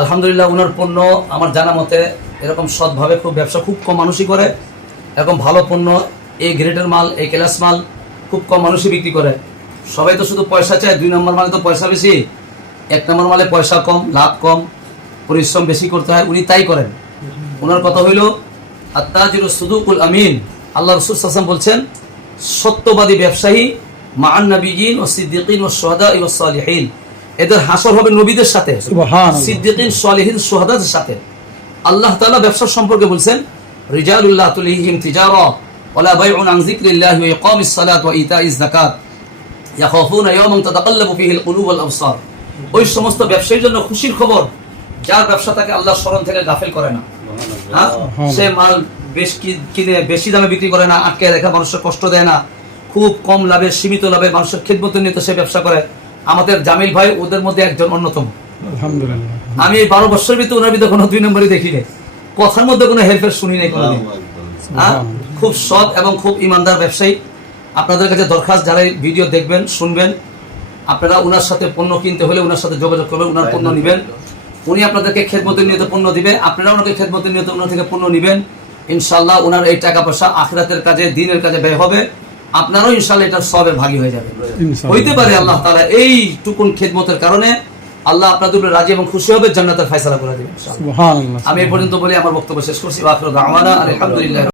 আলহামদুলিল্লাহ উনার পণ্য আমার জানা মতে এরকম সৎভাবে খুব ব্যবসা খুব কম মানুষই করে। এরকম ভালো পণ্য এই গ্রেডের মাল এই ক্লাস মাল খুব কম মানুষই বিক্রি করে। সবাই তো শুধু পয়সা চায়, 2 নম্বর মালে তো পয়সা বেশি, 1 নম্বর মালে পয়সা কম, লাভ কম, পরিশ্রম বেশি করতে হয়, উনি তাই করেন। ওনার কথা হইল আত্তাজিরু সুদুকুল আমিন। আল্লাহ রাসূল সাল্লাল্লাহু আলাইহি ওয়াসাল্লাম বলছেন, সত্যবাদী ব্যবসায়ী মাআন নাবিয়িন ওয়া সিদ্দিকিন ওয়া শুহাদা ওয়া সালিহিন, এদের হাসর হবে নবীদের সাথে, সিদ্দিকিন সালিহিন শুহাদাদের সাথে। আল্লাহ তাআলা ব্যবসা সম্পর্কে বলছেন, রিজালুল্লাহ তুলহিহিম তিজারা ওয়ালা বাইউন আন যিকরিল্লাহি ওয়া ইকামিস সালাত ওয়া ইতাইজ যাকাত ইয়াখাফুনা ইয়াওমান তাতাকাল্লাবু ফীহিল কুলুব ওয়াল আবসার। ওই সমস্ত ব্যবসায়ীর জন্য খুশির খবর যার ব্যবসা তাকে আল্লাহর স্মরণ থেকে গাফেল করে না। সে মাল কিনে বেশি দামে বিক্রি করে না, আটকে রেখে মানুষের কষ্ট দেয় না, খুব কম লাভে সীমিত লাভে মানুষের খেদমতের নিয়ে সে ব্যবসা করে। আমাদের জামিল ভাই ওদের মধ্যে একজন অন্যতম। আলহামদুলিল্লাহ, আমি এই 12 বছরের ভিতরে ওনার ভিতরে কোনো 2 নম্বরই দেখি নাই, কথার মধ্যে কোনো হেরফের শুনি নাই কোনোদিন। খুব সৎ এবং খুব ইমানদার ব্যবসায়ী। আপনাদের কাছে দরখাস্ত, যারা ভিডিও দেখবেন শুনবেন, আপনারা ওনার সাথে পণ্য কিনতে হলে ওনার সাথে যোগাযোগ করবেন, ওনার পণ্য নেবেন। উনি আপনাদেরকে খেদমতের নিয়তে পণ্য দিবে, আপনারা ওনাকে খেদমতের নিয়তে ওনার থেকে পণ্য নেবেন। ইনশাআল্লাহ ওনার এই টাকা পয়সা আখিরাতের কাজে, দ্বীনের কাজে ব্যয় হবে। আপনারাও ইনশাআল্লাহ এটার সবে ভাগী হয়ে যাবেন। হইতে পারে আল্লাহ তাআলা এই টুকুন খেদমতের কারণে আল্লাহ আপনাদের উপরে রাজি এবং খুশি হবে, জান্নাতের ফয়সালা করে দিবেন। সুবহানাল্লাহ। আমি এই পর্যন্ত বলে আমার বক্তব্য শেষ করছি। ওয়া আখিরু দাওয়ানা আলহামদুলিল্লাহ।